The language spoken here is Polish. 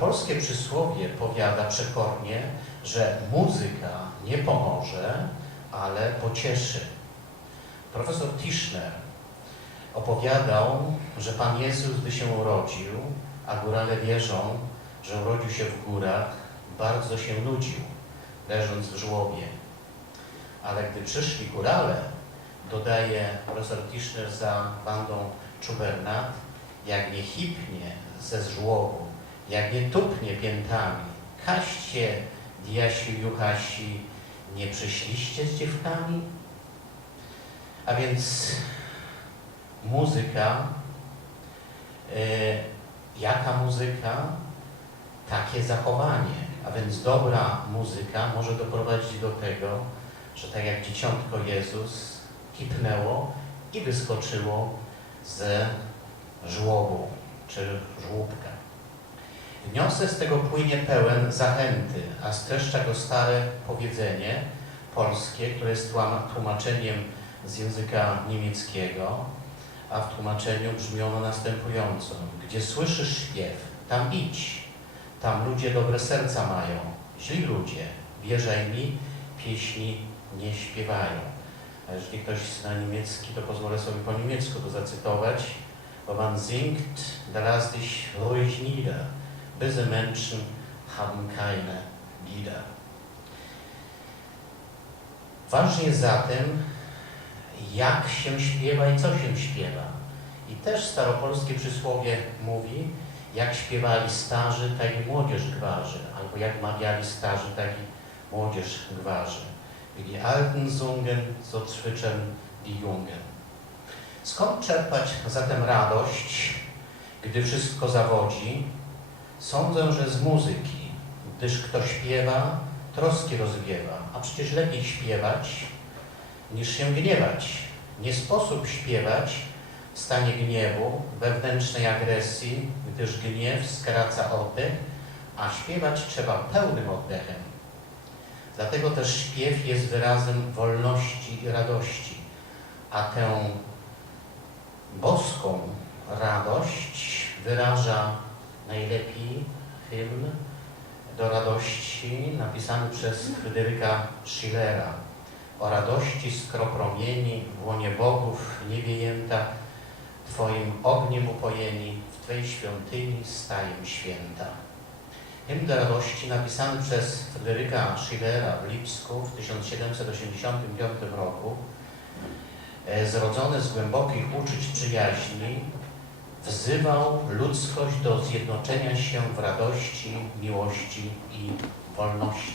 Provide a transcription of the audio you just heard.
Polskie przysłowie powiada przekornie, że muzyka nie pomoże, ale pocieszy. Profesor Tischner opowiadał, że Pan Jezus, gdy się urodził, a górale wierzą, że urodził się w górach, bardzo się nudził, leżąc w żłobie. Ale gdy przyszli górale, dodaje profesor Tischner za bandą Czubernat, jak nie hipnie ze żłobu, jak nie tupnie piętami, kaście, diasi, juchasi, nie przyszliście z dziewkami? A więc muzyka, e, jaka muzyka, takie zachowanie. A więc dobra muzyka może doprowadzić do tego, że tak jak dzieciątko Jezus hipnęło i wyskoczyło ze żłobu czy żłóbka. Wniosek z tego płynie pełen zachęty, a streszcza go stare powiedzenie polskie, które jest tłumaczeniem z języka niemieckiego, a w tłumaczeniu brzmi ono następująco. Gdzie słyszysz śpiew, tam idź. Tam ludzie dobre serca mają. Źli ludzie, wierzaj mi, pieśni nie śpiewają. A jeżeli ktoś zna niemiecki, to pozwolę sobie po niemiecku to zacytować. Bo man singt, da lass dich ruhig nieder. Böse Menschen haben keine Lieder. Ważne jest zatem, jak się śpiewa i co się śpiewa. I też staropolskie przysłowie mówi, jak śpiewali starzy, tak i młodzież gwarzy, albo jak mawiali starzy, tak i młodzież gwarzy. Die Alten sungen, so zwitschern die Jungen. Skąd czerpać zatem radość, gdy wszystko zawodzi? Sądzę, że z muzyki, gdyż kto śpiewa, troski rozwiewa, a przecież lepiej śpiewać, niż się gniewać. Nie sposób śpiewać w stanie gniewu, wewnętrznej agresji, gdyż gniew skraca oddech, a śpiewać trzeba pełnym oddechem. Dlatego też śpiew jest wyrazem wolności i radości, a tę boską radość wyraża hymn do radości napisany przez Fryderyka Schillera. O radości skropromieni w łonie bogów niewiejęta, Twoim ogniem upojeni, w Twojej świątyni stają święta. Hymn do radości napisany przez Fryderyka Schillera w Lipsku w 1785 roku, e, zrodzony z głębokich uczuć przyjaźni, wzywał ludzkość do zjednoczenia się w radości, miłości i wolności.